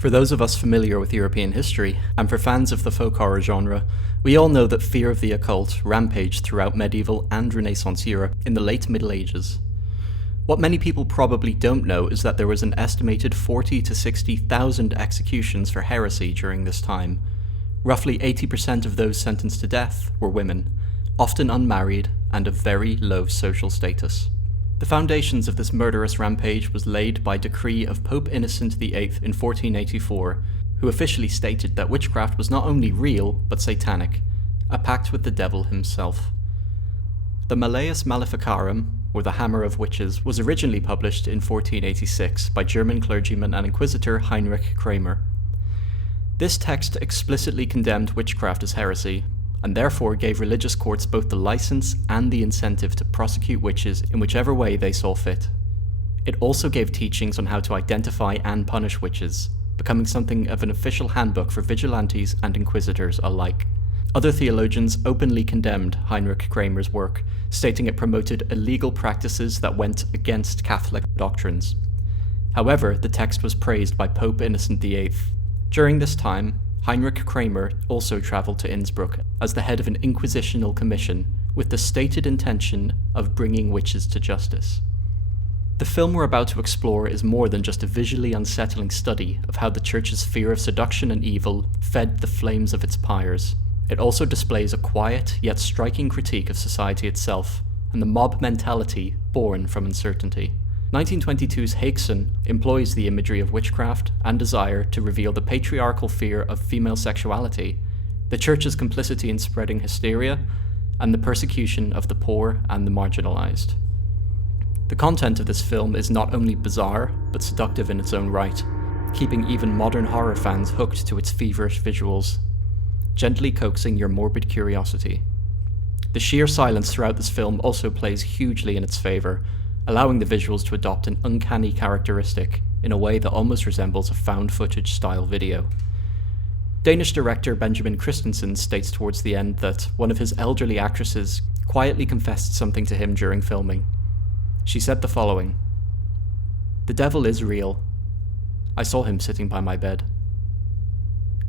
For those of us familiar with European history, and for fans of the folk horror genre, we all know that fear of the occult rampaged throughout medieval and Renaissance Europe in the late Middle Ages. What many people probably don't know is that there was an estimated 40 to 60,000 executions for heresy during this time. Roughly 80% of those sentenced to death were women, often unmarried and of very low social status. The foundations of this murderous rampage was laid by decree of Pope Innocent VIII in 1484, who officially stated that witchcraft was not only real, but satanic, a pact with the devil himself. The Malleus Maleficarum, or the Hammer of Witches, was originally published in 1486 by German clergyman and inquisitor Heinrich Kramer. This text explicitly condemned witchcraft as heresy, and therefore gave religious courts both the license and the incentive to prosecute witches in whichever way they saw fit. It also gave teachings on how to identify and punish witches, becoming something of an official handbook for vigilantes and inquisitors alike. Other theologians openly condemned Heinrich Kramer's work, stating it promoted illegal practices that went against Catholic doctrines. However, the text was praised by Pope Innocent VIII. During this time, Heinrich Kramer also travelled to Innsbruck as the head of an inquisitional commission, with the stated intention of bringing witches to justice. The film we're about to explore is more than just a visually unsettling study of how the Church's fear of seduction and evil fed the flames of its pyres. It also displays a quiet yet striking critique of society itself, and the mob mentality born from uncertainty. 1922's Häxan employs the imagery of witchcraft and desire to reveal the patriarchal fear of female sexuality, the Church's complicity in spreading hysteria, and the persecution of the poor and the marginalized. The content of this film is not only bizarre, but seductive in its own right, keeping even modern horror fans hooked to its feverish visuals, gently coaxing your morbid curiosity. The sheer silence throughout this film also plays hugely in its favor, allowing the visuals to adopt an uncanny characteristic in a way that almost resembles a found footage style video. Danish director Benjamin Christensen states towards the end that one of his elderly actresses quietly confessed something to him during filming. She said the following: "The devil is real. I saw him sitting by my bed."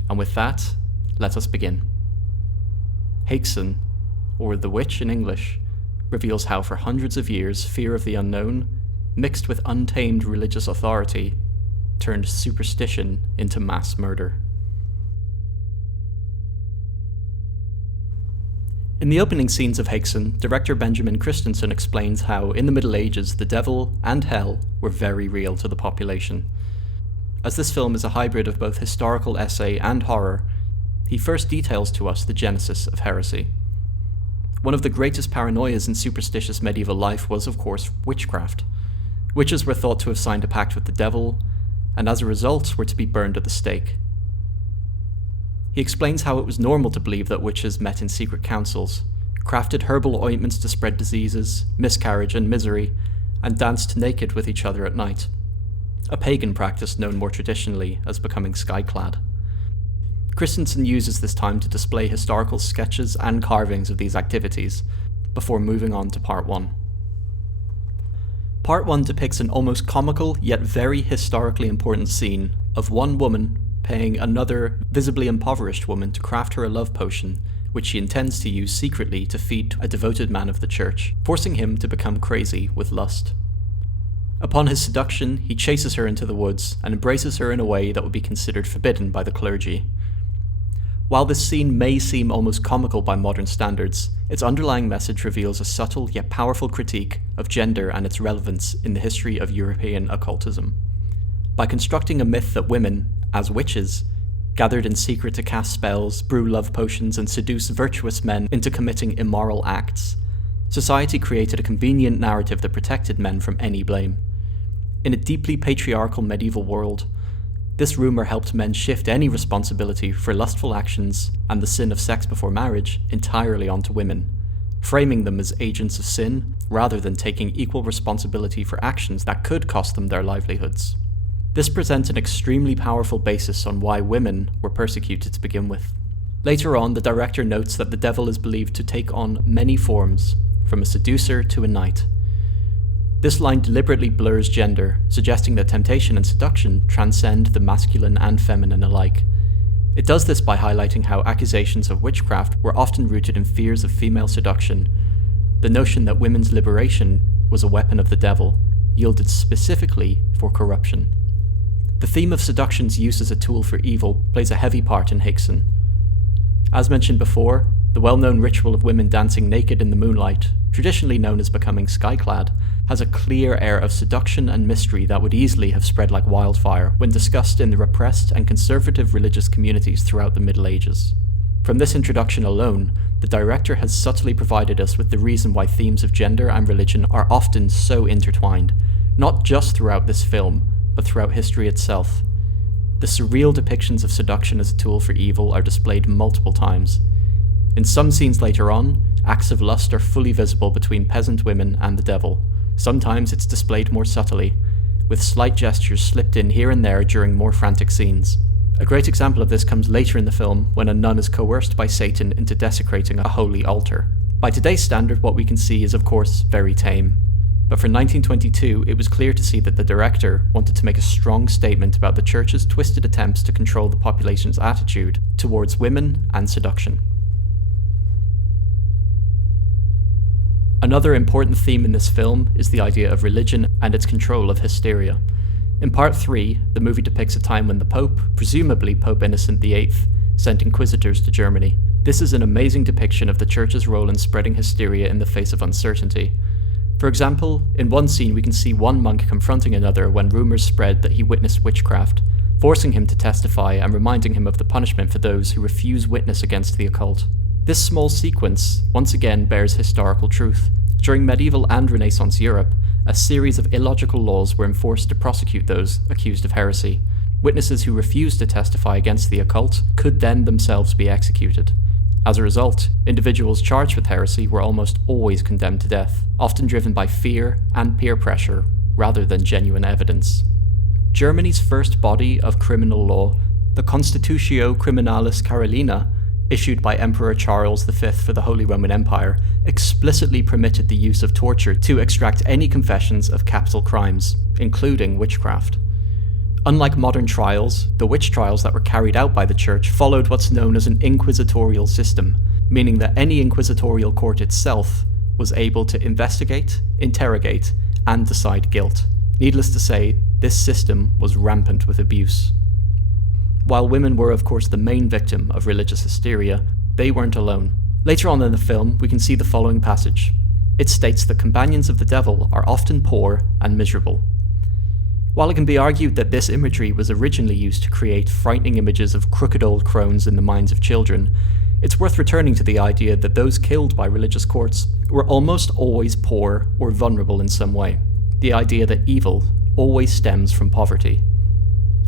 And with that, let us begin. Häxan, or The Witch in English, reveals how for hundreds of years fear of the unknown, mixed with untamed religious authority, turned superstition into mass murder. In the opening scenes of Häxan, director Benjamin Christensen explains how, in the Middle Ages, the devil and hell were very real to the population. As this film is a hybrid of both historical essay and horror, he first details to us the genesis of heresy. One of the greatest paranoias in superstitious medieval life was, of course, witchcraft. Witches were thought to have signed a pact with the devil, and as a result were to be burned at the stake. He explains how it was normal to believe that witches met in secret councils, crafted herbal ointments to spread diseases, miscarriage, and misery, and danced naked with each other at night, a pagan practice known more traditionally as becoming skyclad. Christensen uses this time to display historical sketches and carvings of these activities, before moving on to Part 1. Part 1 depicts an almost comical yet very historically important scene of one woman paying another visibly impoverished woman to craft her a love potion, which she intends to use secretly to feed a devoted man of the church, forcing him to become crazy with lust. Upon his seduction, he chases her into the woods and embraces her in a way that would be considered forbidden by the clergy. While this scene may seem almost comical by modern standards, its underlying message reveals a subtle yet powerful critique of gender and its relevance in the history of European occultism. By constructing a myth that women, as witches, gathered in secret to cast spells, brew love potions, and seduce virtuous men into committing immoral acts, society created a convenient narrative that protected men from any blame. In a deeply patriarchal medieval world, this rumor helped men shift any responsibility for lustful actions and the sin of sex before marriage entirely onto women, framing them as agents of sin rather than taking equal responsibility for actions that could cost them their livelihoods. This presents an extremely powerful basis on why women were persecuted to begin with. Later on, the director notes that the devil is believed to take on many forms, from a seducer to a knight. This line deliberately blurs gender, suggesting that temptation and seduction transcend the masculine and feminine alike. It does this by highlighting how accusations of witchcraft were often rooted in fears of female seduction. The notion that women's liberation was a weapon of the devil, yielded specifically for corruption. The theme of seduction's use as a tool for evil plays a heavy part in Häxan. As mentioned before, the well-known ritual of women dancing naked in the moonlight, traditionally known as becoming skyclad, has a clear air of seduction and mystery that would easily have spread like wildfire when discussed in the repressed and conservative religious communities throughout the Middle Ages. From this introduction alone, the director has subtly provided us with the reason why themes of gender and religion are often so intertwined, not just throughout this film, but throughout history itself. The surreal depictions of seduction as a tool for evil are displayed multiple times. In some scenes later on, acts of lust are fully visible between peasant women and the devil. Sometimes it's displayed more subtly, with slight gestures slipped in here and there during more frantic scenes. A great example of this comes later in the film when a nun is coerced by Satan into desecrating a holy altar. By today's standard, what we can see is of course very tame. But for 1922, it was clear to see that the director wanted to make a strong statement about the church's twisted attempts to control the population's attitude towards women and seduction. Another important theme in this film is the idea of religion and its control of hysteria. In Part 3, the movie depicts a time when the Pope, presumably Pope Innocent VIII, sent inquisitors to Germany. This is an amazing depiction of the church's role in spreading hysteria in the face of uncertainty. For example, in one scene we can see one monk confronting another when rumours spread that he witnessed witchcraft, forcing him to testify and reminding him of the punishment for those who refuse witness against the occult. This small sequence once again bears historical truth. During medieval and Renaissance Europe, a series of illogical laws were enforced to prosecute those accused of heresy. Witnesses who refused to testify against the occult could then themselves be executed. As a result, individuals charged with heresy were almost always condemned to death, often driven by fear and peer pressure, rather than genuine evidence. Germany's first body of criminal law, the Constitutio Criminalis Carolina, issued by Emperor Charles V for the Holy Roman Empire, explicitly permitted the use of torture to extract any confessions of capital crimes, including witchcraft. Unlike modern trials, the witch trials that were carried out by the church followed what's known as an inquisitorial system, meaning that any inquisitorial court itself was able to investigate, interrogate, and decide guilt. Needless to say, this system was rampant with abuse. While women were of course the main victim of religious hysteria, they weren't alone. Later on in the film, we can see the following passage. It states that companions of the devil are often poor and miserable. While it can be argued that this imagery was originally used to create frightening images of crooked old crones in the minds of children, it's worth returning to the idea that those killed by religious courts were almost always poor or vulnerable in some way. The idea that evil always stems from poverty.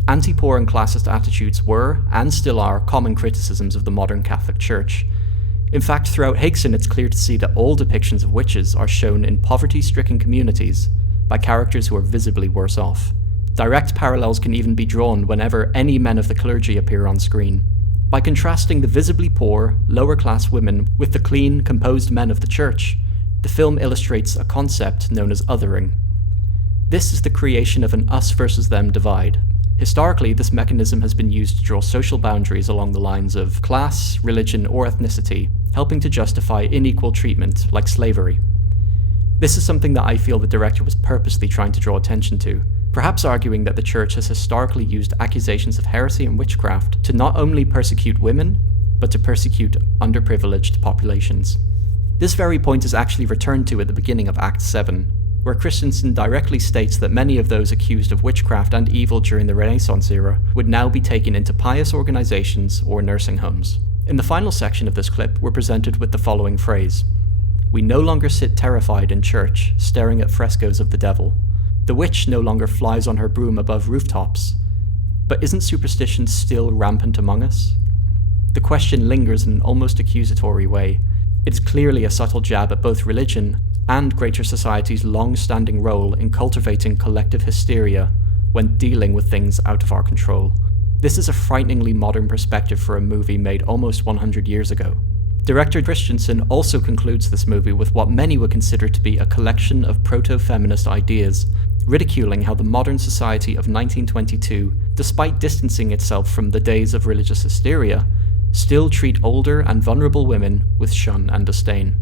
Anti-poor and classist attitudes were, and still are, common criticisms of the modern Catholic Church. In fact, throughout Häxan it's clear to see that all depictions of witches are shown in poverty-stricken communities, by characters who are visibly worse off. Direct parallels can even be drawn whenever any men of the clergy appear on screen. By contrasting the visibly poor, lower-class women with the clean, composed men of the church, the film illustrates a concept known as othering. This is the creation of an us versus them divide. Historically, this mechanism has been used to draw social boundaries along the lines of class, religion, or ethnicity, helping to justify unequal treatment, like slavery. This is something that I feel the director was purposely trying to draw attention to, perhaps arguing that the church has historically used accusations of heresy and witchcraft to not only persecute women, but to persecute underprivileged populations. This very point is actually returned to at the beginning of Act 7, where Christensen directly states that many of those accused of witchcraft and evil during the Renaissance era would now be taken into pious organizations or nursing homes. In the final section of this clip, we're presented with the following phrase: "We no longer sit terrified in church, staring at frescoes of the devil. The witch no longer flies on her broom above rooftops. But isn't superstition still rampant among us?" The question lingers in an almost accusatory way. It's clearly a subtle jab at both religion and greater society's long-standing role in cultivating collective hysteria when dealing with things out of our control. This is a frighteningly modern perspective for a movie made almost 100 years ago. Director Christensen also concludes this movie with what many would consider to be a collection of proto-feminist ideas, ridiculing how the modern society of 1922, despite distancing itself from the days of religious hysteria, still treat older and vulnerable women with shun and disdain.